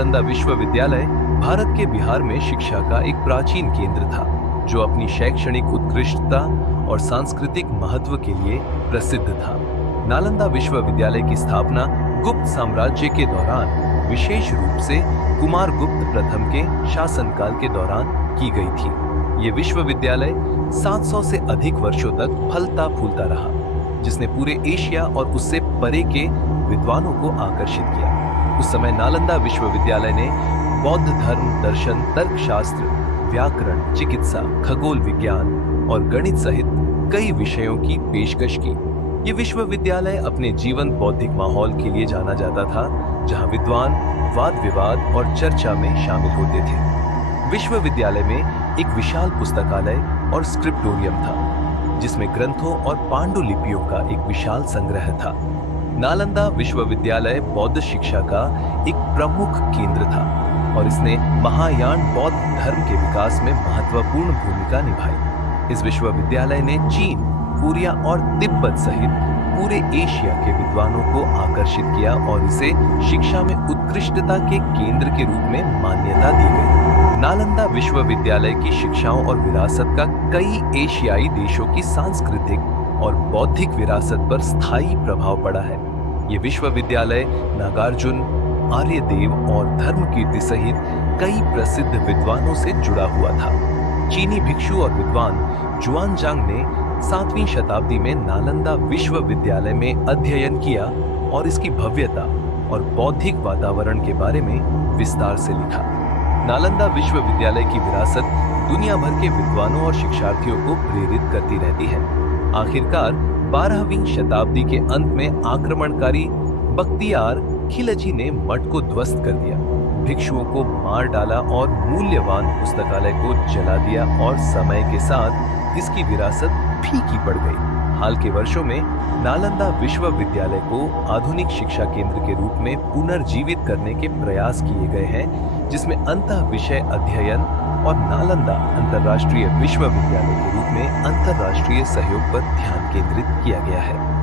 नालंदा विश्वविद्यालय भारत के बिहार में शिक्षा का एक प्राचीन केंद्र था, जो अपनी शैक्षणिक उत्कृष्टता और सांस्कृतिक महत्व के लिए प्रसिद्ध था। नालंदा विश्वविद्यालय की स्थापना गुप्त साम्राज्य के दौरान, विशेष रूप से कुमारगुप्त प्रथम के शासनकाल के दौरान की गई थी। ये विश्वविद्यालय 700 से अधिक वर्षों तक फलता फूलता रहा, जिसने पूरे एशिया और उससे परे के विद्वानों को आकर्षित किया। उस समय नालंदा विश्वविद्यालय ने बौद्ध धर्म, दर्शन, तर्कशास्त्र, व्याकरण, चिकित्सा, खगोल विज्ञान और गणित सहित कई विषयों की पेशकश की। ये विश्वविद्यालय अपने जीवंत बौद्धिक माहौल के लिए जाना जाता था, जहां विद्वान वाद विवाद और चर्चा में शामिल होते थे। विश्वविद्यालय में एक विशाल पुस्तकालय और स्क्रिप्टोरियम था, जिसमें ग्रंथों और पांडुलिपियों का एक विशाल संग्रह था। नालंदा विश्वविद्यालय बौद्ध शिक्षा का एक प्रमुख केंद्र था और इसने महायान बौद्ध धर्म के विकास में महत्वपूर्ण भूमिका निभाई। इस विश्वविद्यालय ने चीन, कोरिया और तिब्बत सहित पूरे एशिया के विद्वानों को आकर्षित किया और इसे शिक्षा में उत्कृष्टता के केंद्र के रूप में मान्यता दी गई। नालंदा विश्वविद्यालय की शिक्षाओं और विरासत का कई एशियाई देशों की सांस्कृतिक और बौद्धिक विरासत पर स्थायी प्रभाव पड़ा है। ये विश्वविद्यालय नागार्जुन, आर्यदेव और धर्मकीर्ति सहित कई प्रसिद्ध विद्वानों से जुड़ा हुआ था। चीनी भिक्षु और विद्वान जुआनजांग ने 7वीं शताब्दी में नालंदा विश्वविद्यालय में अध्ययन किया और इसकी भव्यता और बौद्धिक वातावरण के बारे में विस्तार से लिखा। नालंदा विश्वविद्यालय की विरासत दुनिया भर के विद्वानों और शिक्षार्थियों को प्रेरित करती रहती है। आखिरकार 12वीं शताब्दी के अंत में आक्रमणकारी बख्तियार खिलजी ने मठ को ध्वस्त कर दिया, भिक्षुओं को मार डाला और मूल्यवान पुस्तकालय को जला दिया और समय के साथ इसकी विरासत फीकी पड़ गई। हाल के वर्षों में नालंदा विश्वविद्यालय को आधुनिक शिक्षा केंद्र के रूप में पुनर्जीवित करने के प्रयास किए गए हैं, जिसमें अंतः विषय अध्ययन और नालंदा अंतर्राष्ट्रीय विश्वविद्यालय के रूप में अंतर्राष्ट्रीय सहयोग पर ध्यान केंद्रित किया गया है।